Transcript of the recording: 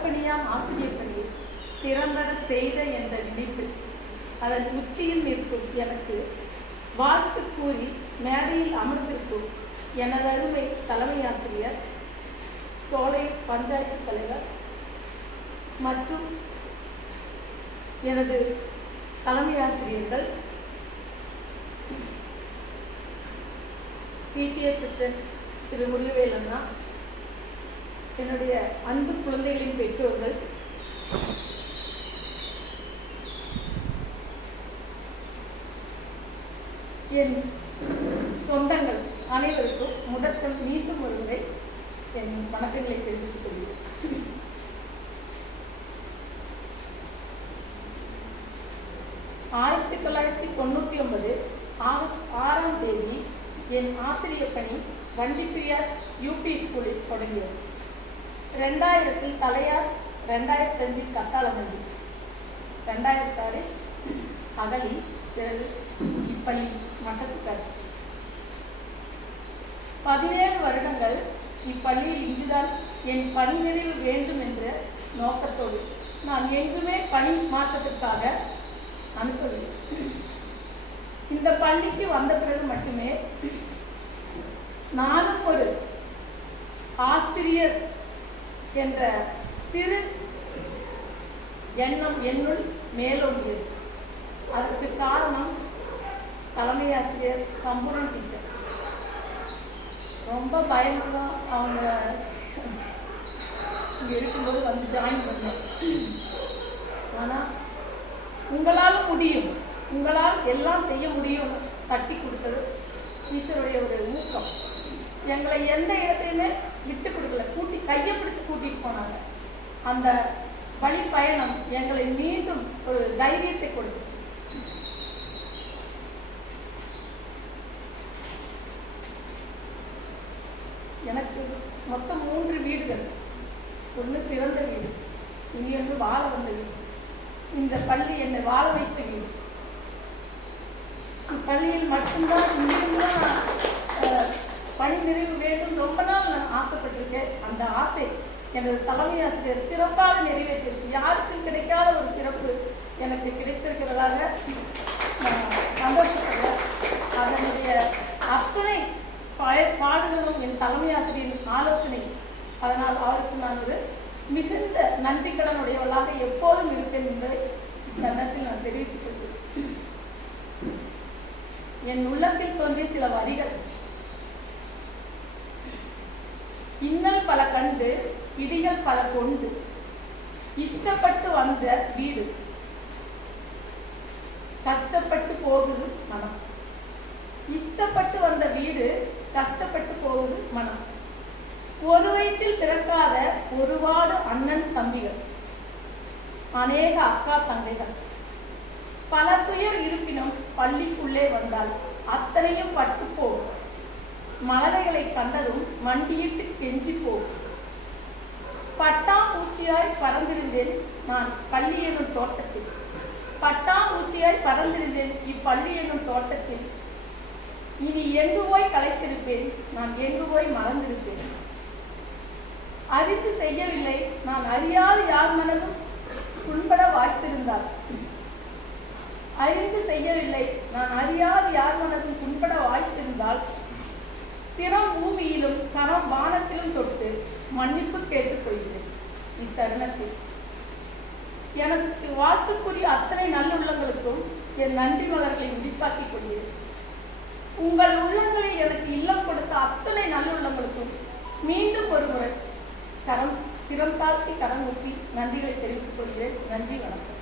மரப்பணியாம் ஆசிரியர் பணியை திறம்பட செய்த என்ற நினைப்பு அதன் உச்சியில் நிற்கும் எனக்கு வாழ்த்து கூறி மேடையில் அமர்ந்திருக்கும் எனதருமை தலைமை ஆசிரியர், சோலை பஞ்சாயத்து தலைவர் மற்றும் எனது தலைமை ஆசிரியர்கள், பிடிஏ பிரசிடென்ட் திரு முருகவேல் அண்ணா, என்னுடைய அன்பு குழந்தைகளின் பெற்றோர்கள், என் சொந்தங்கள் அனைவருக்கும் முதற்கண் மீண்டும் ஒருமுறை என் வணக்கங்களை தெரிவித்துக் கொள்கிறேன். 1999 ஆகஸ்ட் 6ஆம் தேதி என் ஆசிரியர் பணி வண்டிப்பிரியார் யூபி ஸ்கூலில் தொடங்கியது. 2000 தலையார், 2005 கத்தாளமல்லி, 2006 அகலி, பிறகு இப்பணி மட்டத்துக்காட்சி. 17 வருடங்கள் இப்பள்ளியில் இங்குதான் என் பணி நிறைவு வேண்டும் என்ற நோக்கத்தோடு நான் எங்குமே பணி மாற்றத்திற்காக அனுப்பவில்லை. இந்த பள்ளிக்கு வந்த பிறகு மட்டுமே நானும் ஒரு ஆசிரியர் என்ற சிறு எண்ணம் என்னுள் மேலோங்கியது. அதற்கு காரணம் தலைமை ஆசிரியர் சம்பூர்ணன் டீச்சர். ரொம்ப பயமாக அவங்க இங்கே இருக்கும்போது வந்து ஜாயின் பண்ணேன். ஆனால் உங்களால் முடியும், உங்களால் எல்லாம் செய்ய முடியும் தட்டி கொடுத்தது டீச்சருடைய ஒரு ஊக்கம். எங்களை எந்த இடத்தையுமே விட்டு கொடுக்கல, கையை பிடிச்சி கூட்டிகிட்டு போனாங்க. அந்த வழி பயணம் எங்களை மீண்டும் ஒரு தைரியத்தை கொடுத்துச்சு. எனக்கு மொத்தம் 3 வீடுகள். ஒன்று பிறந்த வீடு, இனி ஒன்று வாழ வந்த வீடு. இந்த பள்ளி என்னை வாழ வைத்த வீடு. பள்ளியில் மட்டும்தான் இங்கிருந்துதான் பணி நிறைவு வேண்டும் ரொம்ப நாள் நான் ஆசைப்பட்டிருக்கேன். அந்த ஆசை எனது தலைமை ஆசிரியர் சிறப்பாக நிறைவேற்றிச்சு. யாருக்கும் கிடைக்காத ஒரு சிறப்பு எனக்கு கிடைத்திருக்கிறதாக நான் சந்தோஷப்படுறேன். அதனுடைய அத்துணை பாடுகளும் என் தலைமை ஆசிரியரின் ஆலோசனை. அதனால் அவருக்கு நான் ஒரு மிகுந்த நன்றி கடனுடையவளாக எப்போதும் இருப்பேன் என்பதை தருணத்தில் நான் தெரிவித்துக் கொள்கிறேன். என் உள்ளத்தில் தோன்றிய சில வரிகள். இன்னல் பல கண்டு இடிகள் பல கொண்டு இஷ்டப்பட்டு வந்த வீடு, கஷ்டப்பட்டு போகுது மனம். இஷ்டப்பட்டு வந்த வீடு, கஷ்டப்பட்டு போகுது மனம். ஒரு வயிற்றில் பிறக்காத ஒருவாடு அண்ணன் தம்பிகள், அநேக அக்கா தங்கைகள். பல துயர் இருப்பினும் பள்ளிக்குள்ளே வந்தால் அத்தனையும் பட்டு போகும். மலரைகளை கண்டதும் மண்டியிட்டு கெஞ்சி போகும். பட்டாம்பூச்சியாய் பறந்திருந்தேன் நான் பள்ளி என்னும் தோட்டத்தில். பட்டாம்பூச்சியாய் பறந்திருந்தேன் இப்பள்ளி என்னும் தோட்டத்தில். இனி எங்கு போய் களைத்திருப்பேன், நான் எங்கு போய் மறந்திருப்பேன். அறிந்து செய்யவில்லை நான் அறியாத யார் மனதும் புண்பட வாய்த்திருந்தால். அறிந்து செய்யவில்லை நான் அறியாத யார் மனதும் புண்பட வாய்த்திருந்தால். சிரம் பூமியிலும் கரம் வானத்திலும் தொட்டு மன்னிப்பு கேட்டுக்கொள்கிறேன். இத்தருணத்தில் எனக்கு வாழ்த்துக்குரிய அத்தனை நல்லுள்ளங்களுக்கும் என் நன்றி மலர்களை உரிப்பாக்கிக் கொள்கிறேன். உங்கள் உள்ளங்களை எனக்கு இல்லம் கொடுத்த அத்தனை நல்லுள்ளங்களுக்கும் மீண்டும் ஒரு முறை சிரம் தாழ்த்தி கரம் ஊற்றி நன்றிகளை தெரிவித்துக் கொள்கிறேன். நன்றி, வணக்கம்.